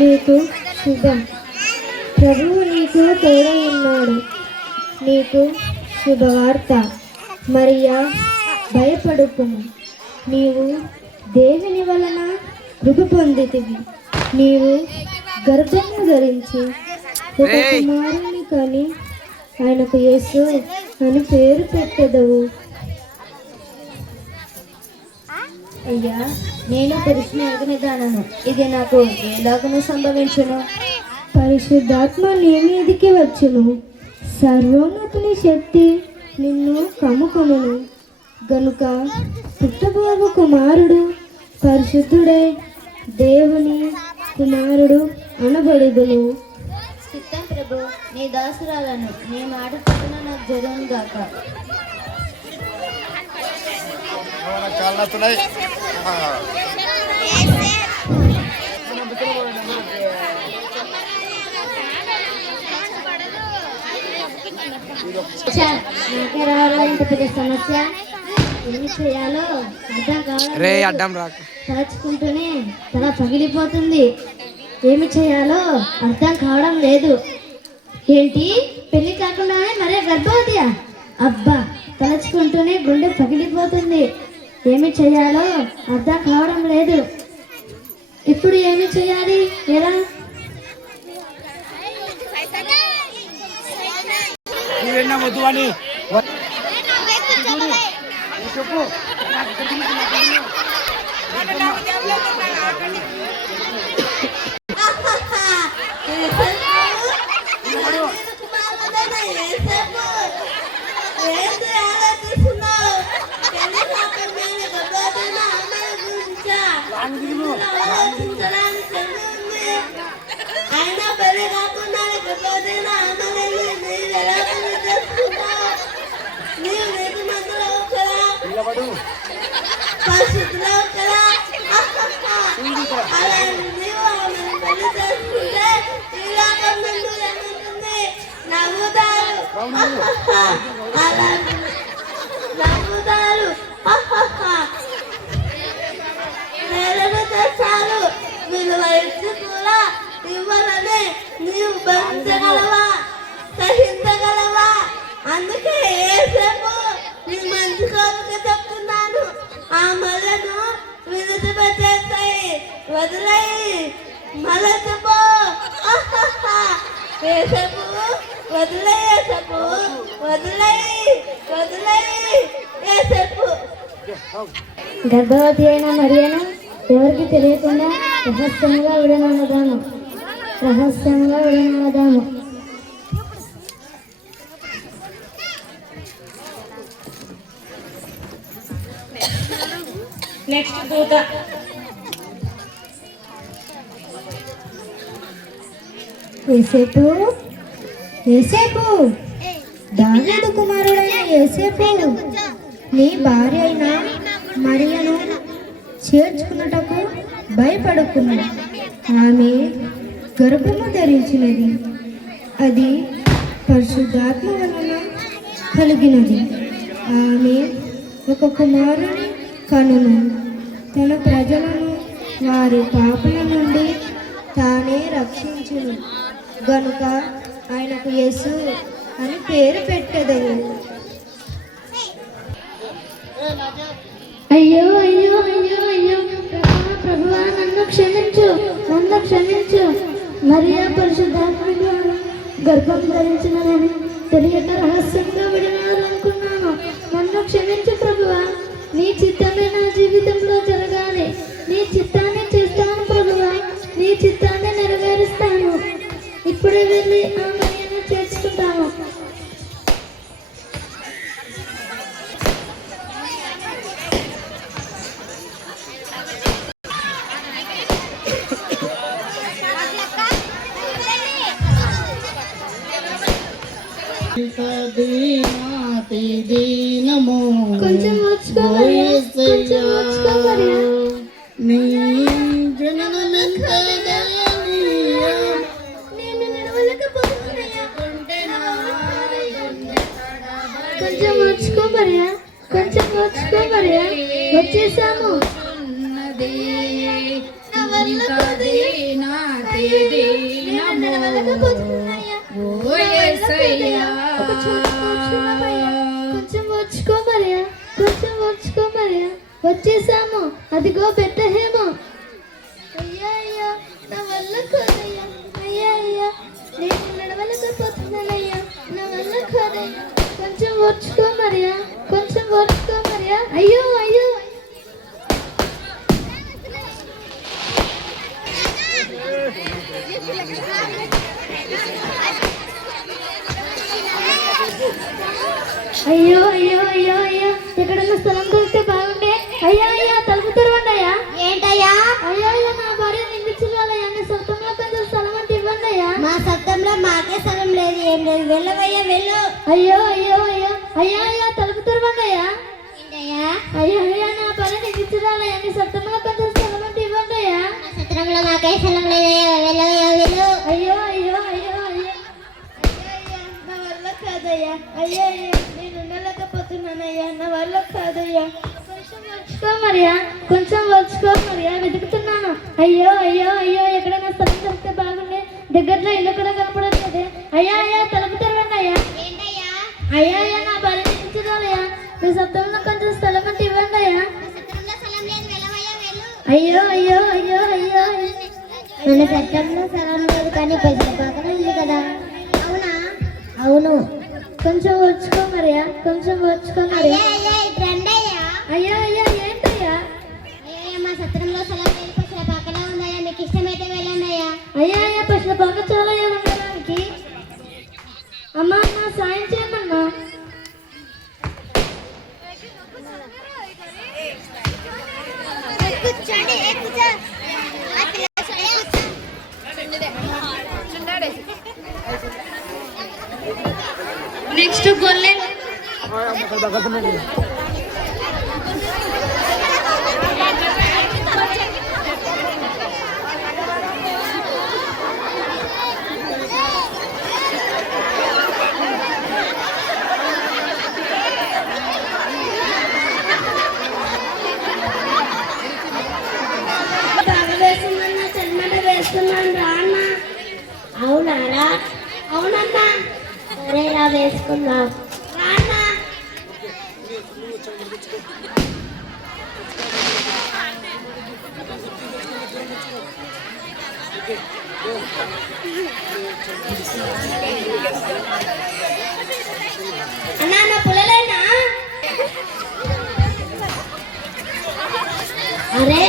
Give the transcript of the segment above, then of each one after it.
నీకు శుభం. ప్రభువు నీకు తోడై ఉన్నాడు. నీకు శుభవార్త. మరియా, భయపడుకుము. నీవు దేవుని వలన కృప పొందితివి. నీవు గర్భము ధరించి ఒక కుమారుని కని ఆయనకు యేసు అని పేరు పెట్టెదవు. అయ్యా, నేను పురుషుని ఎగనిదానను. ఇది నాకు ఎలాగను సంభవించును? పరిశుద్ధాత్మ నీ మీదికి వచ్చును. సర్వోన్నతుని శక్తి నిన్ను కమ్ముకొనును. గనుక పుట్టబోవు కుమారుడు పరిశుద్ధుడై దేవుని కుమారుడు అనబడుదును. చిత్తం ప్రభు, నీ దాసురాలను నీ మాట చొప్పున నాకు జరుగును గాక. నాకే రావాలా ఇంత పెద్ద సమస్య? ఏమి చేయాలో అర్థం కావాలి. తలుచుకుంటూనే తల పగిలిపోతుంది. ఏమి చేయాలో అర్థం కావడం లేదు. ఏంటి, పెళ్లి కాకుండానే మరే గర్భవతియా? అబ్బా, తలుచుకుంటూనే గుండె పగిలిపోతుంది. ఏమి చేయాలో అర్థం కావడం లేదు. ఇప్పుడు ఏమి చేయాలి? ఎలా? వద్దు అని చెప్పు. అయినా పెళ్లి కాకుండా నీవు నీకు మందులో కదా, పరిస్థితిలో కదా. అలా నీవు ఆమెను పెళ్లి చేసుకుంటే ఈ లోకం నుండి ఏమంటుంది? నవ్వుతారు, అలా నవ్వుతారు. నేరడు తెచ్చారు, విలువ ఇచ్చి కూడా ఇవ్వాలని నీవు భరించగలవా? సహించగలవా? అందుకే ఏసేపు నీ మంచి కోరిక చెప్తున్నాను. ఆ మలను విడిచిపెట్టేస్తాయి, వదిలేయి, మలచిపో. ఏసేపు వదిలేయి, ఏసేపు వదిలేయి, వదిలేయి ఏసేపు. గర్భవతి అయిన మరియను ఎవరికి తెలియకుండా రహస్యంగా విడనాడదాము. నెక్స్ట్ దూత. యేసేపు, యేసేపు, దావీదు కుమారుడైన యేసేపు, నీ భార్య అయిన మరియను చేర్చుకున్నటకు భయపడుకున్నా. ఆమె గర్భము ధరించినది. అది పరిశుద్ధాత్మ వలన కలిగినది. ఆమె ఒక కుమారుని కనును. తన ప్రజలను వారి పాపల నుండి తానే రక్షించును. గనుక ఆయనకు యేసు అని పేరు పెట్టెదను. అయ్యో అయ్యో అయ్యో అయ్యో, ప్రభువా, నన్ను క్షమించు, నన్ను క్షమించు. మరియా పరిశుద్ధాత్మ గర్భం ధరించినదని తెలియక రహస్యంగా విడనాలనుకున్నాను. నన్ను క్షమించు ప్రభువా. నీ చిత్తమే నా జీవితంలో జరగాలి. నీ చిత్తాన్ని చేస్తాను ప్రభువా. నీ చిత్తాన్ని నెరవేరుస్తాను. ఇప్పుడే వెళ్ళి ఆ మరియను చేర్చుకుంటాను. కొంచెం వచ్చుకో మరియా, కొంచెం వచ్చుకో మరియా. వచ్చేసాము. నాతి నేను నడవలేకపోతున్నానయ్యా. ఓ యేసయ్యా. ఒక చోట కూర్చున్నామయ్యా. కొంచెం వచ్చుకో మరియా, కొంచెం వచ్చుకో మరియా. వచ్చేసాము, అదిగో బెత్లెహేము. అయ్యా అయ్యా, నా వల్ల కాదయ్యా. అయ్యా అయ్యా, నేను నడవలేకపోతున్నానయ్యా, నా వల్ల కాదయ్యా. కొంచెం వచ్చుకో మరియా, కొంచెం వచ్చుకో మరియా. అయ్యో అయ్యో. అయ్యో అయ్యో అయ్యో అయ్యో, ఎక్కడన్నా స్థలం దొరికితే బాగుండే. అయ్యా అయ్యా, తలుపు తెరవండి అయ్యా. ఏంటయ్యా? అయ్యో అయ్యో, నా భార్య నిందించాలయ్యా. మీ సొంతంలో కొంచెం స్థలం అంటే ఇవ్వండి అయ్యా. మా సత్తంలో మాకే స్థలం లేదు, ఏం లేదు. వెళ్ళవయ్యా, వెళ్ళు. అయ్యో అయ్యో అయ్యో, అయ్యా అయ్యా, తలుపు తెరవండి అయ్యా. ఏంటయ్యా? అయ్యో అయ్యా, నా భార్య నిందించాలయ్యా. మీ సొంతంలో కొంచెం స్థలం అంటే ఇవ్వండి అయ్యా. మా సత్రంలో మాకే స్థలం లేదయ్యా, వెళ్ళవయ్యా, వెళ్ళు. అయ్యో అయ్యో అయ్యో అయ్యో, నా వల్ల కాదయ్యా. అయ్యో అయ్యో, నేను ఉండలేకపోతున్నానయ్యా, నా వల్ల కాదయ్యా. కొంచెం వచ్చుకో మరియా, కొంచెం వచ్చుకో మరియా. వెతుకుతున్నాను. అయ్యో అయ్యో అయ్యో, ఎక్కడైనా స్థలం దొరికితే బాగుండే. దగ్గరలో ఇల్లు కూడా కనపడట్లేదు. అయ్యా అయ్యా, తలుపు తెరవండి అయ్యా. ఏంటయ్యా? అయ్యా అయ్యా, నా భార్య నిందించాలయ్యా. మీ శబ్దంలో కొంచెం స్థలం అంటే ఇవ్వండి అయ్యా. సత్రంలో స్థలం లేదు, వెళ్ళవయ్యా, వెళ్ళు. అయ్యో అయ్యో అయ్యో అయ్యో. మన సత్రంలో స్థలం లేదు, కానీ పైసలు పక్కన ఉంది కదా. అవునా? అవును. కొంచెం వచ్చుకో మరియా, కొంచెం వచ్చుకో మరియా. అయ్యా ఇటు రండి అయ్యా. అయ్యా అయ్యా, ఏంటయ్యా? అయ్యా, మా సత్రంలో స్థలం లేదు, పైసలు పక్కన ఉందయ్యా, మీకు ఇష్టమైతే వెళ్ళండి అయ్యా. అయ్యా అయ్యా, పశుల పాక చాలా ఉండడానికి. అమ్మా అమ్మా, సాయం చేయమన్నా. కూర్చోండి, కూర్చో. నెక్స్ట్ గొల్లె వేసుకున్నా చెల్మట వేసుకున్నాను రా అన్న. అవునారా? అవునన్నా. సరే, ఇలా వేసుకుందాం. రా అన్న. అన్నా, నా పుల్లలేనా? అరే,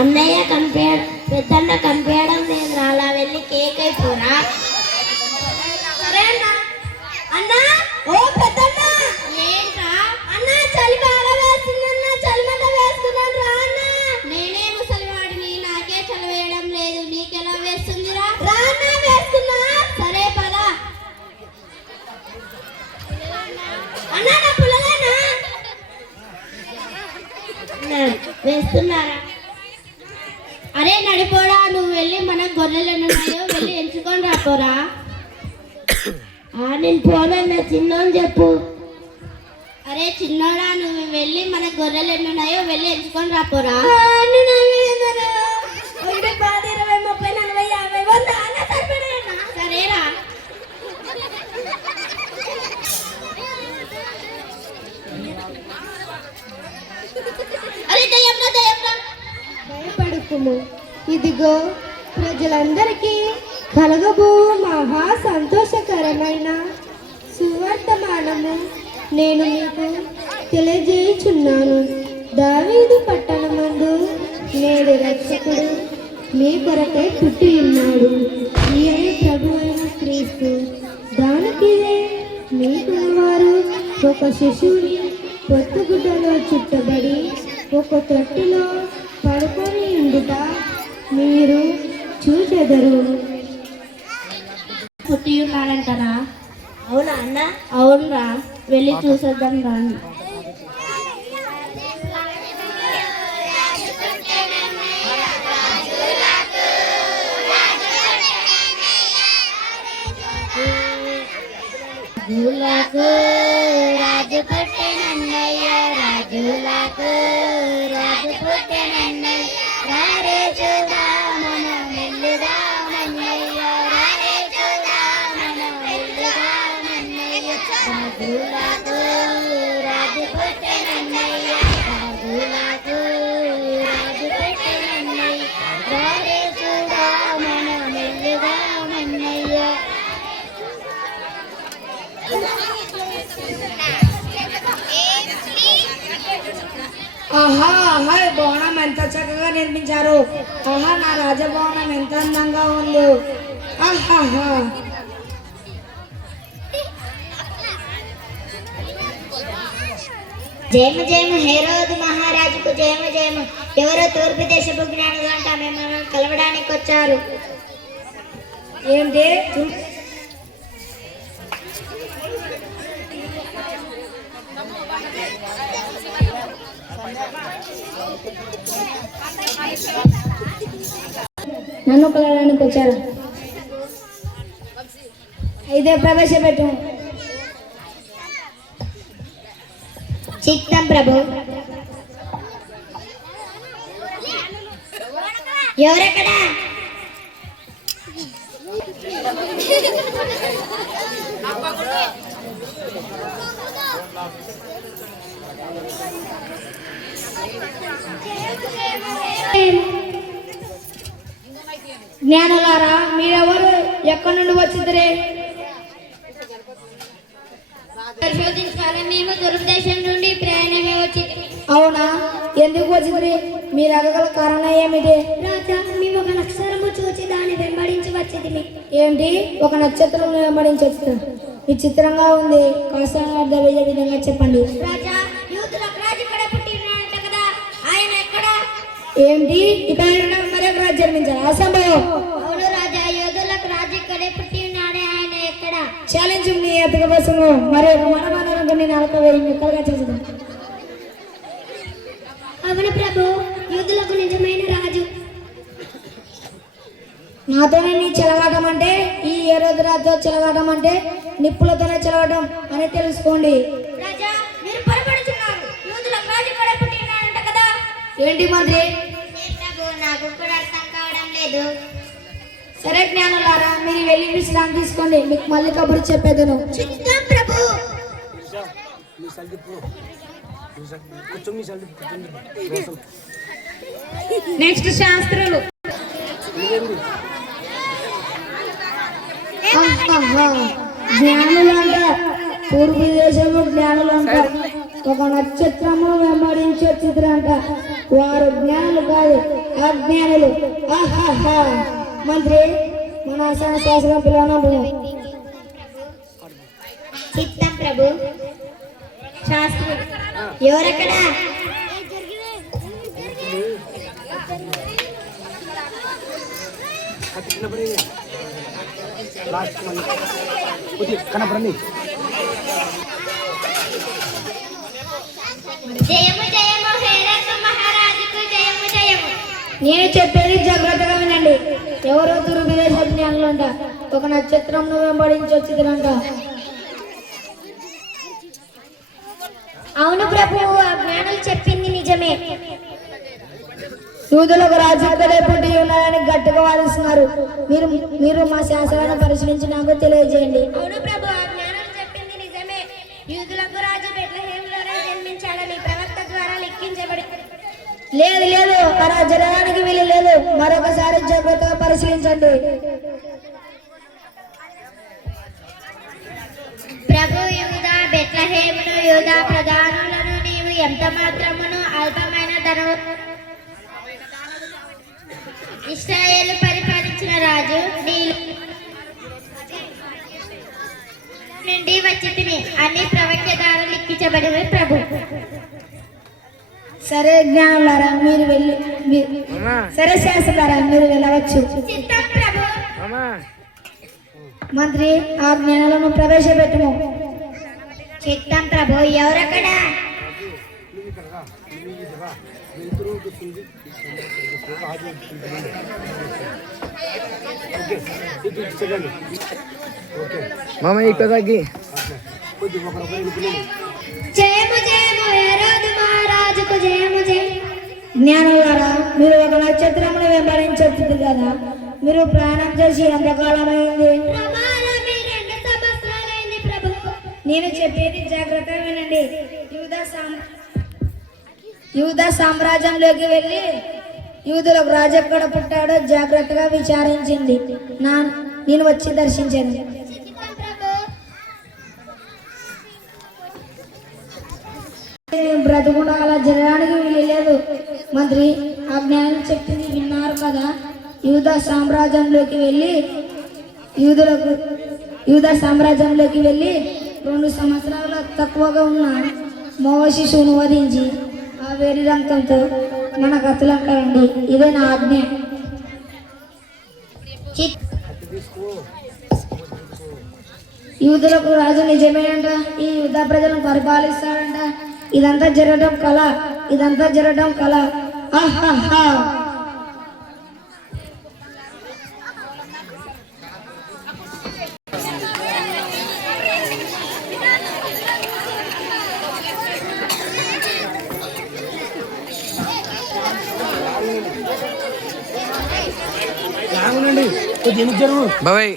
అన్నయ్య కనిపించ పెద్దన్న కనిపించడం లేదు, అలా వెళ్ళి కేక్ అయిపోరా. సరే అన్నా. అన్నా, ఓ పెద్దన్న. ఏంట్రా? అన్నా, చలి బాగా వేస్తుందన్నా, చలిమంట వేసుకున్నాను రా అన్న. నేనే ముసలివాడిని, నాకే చదివేయడం లేదు, నీకెలా వేస్తుందిరా? రా అన్న, వేస్తున్నా. సరే పదా. అన్నా, నా పుల్లలేనా? వేస్తున్నారా? అరే నడిపోడా, నువ్వు వెళ్ళి మన గొర్రెలు ఉన్నాయో వెళ్ళి ఎంచుకొని రాపోరా. నేను పోనన్నా, చిన్నోని చెప్పు. అరే చిన్నోడా, నువ్వు వెళ్ళి మన గొర్రెలు ఎన్నున్నాయో వెళ్ళి ఎంచుకొని రాపోరా. నేను 1, 10, 20, 30, 40, 50, 100 అన్న సరిపడేనా? సరేరా. అరే దయ్యంరా, దయ్యంరా. భయపడుకుము, ఇదిగో ప్రజలందరికీ కలగబో మహా సంతోషకరమైన సువర్తమానము నేను మీకు తెలియజేయుచున్నాను. దావీదు పట్టణమందు నేడు రక్షకుడు మీ కొరకై పుట్టి ఉన్నాడు. ఈయన ప్రభు అయిన క్రీస్తు. దానికిదే మీకు వారు ఒక శిశువుని పొత్తుగుడ్డలో చుట్టబడి ఒక తొట్టిలో పడుకొని ఉండుట మీరు చూచెదరు. పుట్టి ఉన్నాడంటారా? అవునా అన్న? అవునరా, వెళ్ళి చూసేద్దాం రాని. రాజులకు రాజు పుట్టినన్నయ్య, రాజులకు రాజు పుట్టినన్నయ్య, రారే చూడా మన మెల్లుగా మన చక్కగా నిర్మించారు. ఆహా, నా రాజభవనం ఎంత అందంగా ఉందో. ఆహాహా. జయము జయము హేరోదు మహారాజుకు జయము జయము. ఎవరో తూర్పు దేశపు జ్ఞానులు అంట మిమ్మల్ని కలవడానికి వచ్చారు. ఏంటి? నన్ను కలవడానికి వచ్చారు. అయితే ప్రవేశపెట్టు. చిత్తం ప్రభు. ఎవరెక్కడా? జ్ఞానులారా, మీరెవరు? ఎక్కడి నుండి వచ్చిద్దరే? పరిశోధించాలని మేము దుర్దేశం నుండి ప్రయాణమే వచ్చి. అవునా? ఎందుకు వచ్చింది? మీరు అడగల కారణం ఏమిటి? రాజా, మేము ఒక నక్షత్రము చూసి దాన్ని వెంబడించి వచ్చేది. ఏంటి? ఒక నక్షత్రం వెంబడించి వచ్చింది? విచిత్రంగా ఉంది. కాస్త అర్థం అయ్యే విధంగా చెప్పండి. రాజా, యూదులకు రాజు ఇక్కడ పుట్టినాడంట కదా, ఆయన ఎక్కడ? ఏంటి? ఇక్కడ మరొక రాజు జన్మించారు? అసంభవం. అవును రాజా, యూదులకు రాజు ఇక్కడే పుట్టినాడే, ఆయన ఎక్కడ? ఛాలెంజ్ నీ ఎత్తక కోసము మరి ఒక మనమానకు నేను 40,000 ముక్కలుగా చేద్దాం. అవును ప్రభు, యూదులకు నిజమైన రాజు. నాతోనే నీ చెలగాటం అంటే, ఈ హేరోదు రాజుతో చెలగాటం అంటే నిప్పులతోనే చెలగటం అని తెలుసుకోండి. రాజా, మీరు పొరపడుతున్నారు. యూదులకు రాజు ఇక్కడే పుట్టినాడంట కదా. ఏంటి మంత్రి? ప్రభు, నాకు కూడా అర్థం కావడం లేదు. సరే జ్ఞానులారా, మీరు వెళ్ళి విశ్రాంతి తీసుకోండి. మీకు మళ్ళీ కబురు చెప్పేదను. చిత్తం ప్రభు. నెక్స్ట్ శాస్త్రులు. జ్ఞానులంట, పూర్వ దేశంలో జ్ఞానులంట ఒక నక్షత్రము వెంబడించి వచ్చిద్రంట. వారు జ్ఞానులు కాదు, అజ్ఞానులు. ఆహాహా. మంత్రి, మన శాస్త్రం పిల్లలు. చిత్తం ప్రభు. శాస్త్రులు ఎవరెక్కడ? కనపడండి. జయము జయము హేరోదు మహారాజుకు జయము జయము. నేను చెప్పేది జాగ్రత్తగా వినండి. ఎవరో దుర్విదేశ జ్ఞానులంట ఒక నక్షత్రం వెంబడించి వచ్చిందంట. అవును ప్రభు, ఆ జ్ఞానులు చెప్పింది నిజమే. యూదులకు రాజు ఇక్కడే పుట్టి ఉన్నారని గట్టిగా వాదిస్తున్నారు. మీరు మా శాస్త్రాన్ని పరిశీలించి నాకు తెలియజేయండి. అవును ప్రభు, ఆ జ్ఞానులు చెప్పింది నిజమే. యూదులకు రాజు బెత్లెహేములోనే జన్మించాడని ప్రవక్త ద్వారా లెక్కించబడి. లేదు లేదు, అలా జరగడానికి వీలు లేదు. మరొకసారి జాగ్రత్తగా పరిశీలించండి. ప్రభు, యూదా బెత్లెహేమును యూదా ప్రధానులను నీవు ఎంత మాత్రమును అల్పమైన ధన ఇశ్రాయేలు పరిపాలించిన రాజు నీ నుండి వచ్చితిని అని ప్రవక్త ద్వారా లిఖించబడిన ప్రభు. సరే జ్ఞానులారా, మీరు వెళ్ళి సరే శాస్త్రులారా, మీరు వెళ్ళవచ్చు. చిత్తం ప్రభు. మంత్రి, ఆ జ్ఞానాలను ప్రవేశపెట్టము. చిత్తం ప్రభు. ఎవరక్కడ? మామ ఇక్కడ తగ్గి. జయము జయము హేరోదు మహారాజుకు జయము జయము. జ్ఞానులారా, మీరు ఒక నక్షత్రమును వెంబడించి వచ్చింది కదా, మీరు ప్రయాణం చేసి ఎంతకాలం అయింది? ప్రమాణం 2 సంవత్సరాలైంది ప్రభు. నేను చెప్పేది జాగ్రత్తగా వినండి. యూదా సామ్రాజ్యంలోకి వెళ్ళి యూదులకు రాజు ఎక్కడ పుట్టాడో జాగ్రత్తగా విచారించింది. నేను వచ్చి దర్శించాను. బ్రతుకుండా అలా జరగడానికి వీలు లేదు. మంత్రి ఆ జ్ఞానం చెప్పింది విన్నారు కదా. యూద సామ్రాజ్యంలోకి వెళ్ళి సామ్రాజ్యంలోకి వెళ్ళి 2 సంవత్సరాల తక్కువగా ఉన్న మోవ శిశువును వధించి ఆ వేడి రంకంతో మన కత్తులంటారండి. ఇదే నా ఆజ్ఞ. యూదులకు రాజు నిజమేనంట. ఈ యూద ప్రజలను పరిపాలిస్తాడంట. ఇదంతా జరగడం కళ. ఆహాహా. బాబాయ్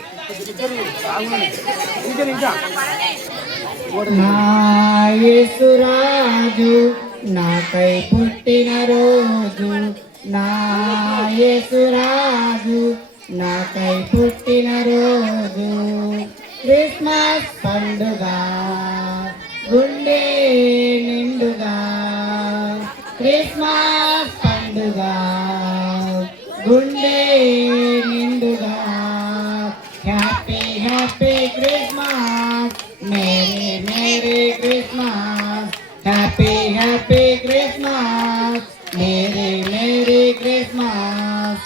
నా యేసురాజు నాకై పుట్టిన రోజు, నా యేసురాజు నాకై పుట్టిన రోజు. క్రిస్మస్ పండుగ గుండె నిండుగా, క్రిస్మస్ పండుగ గుండె నిండుగా. Happy happy Christmas, merry merry Christmas. Happy happy Christmas, merry merry Christmas.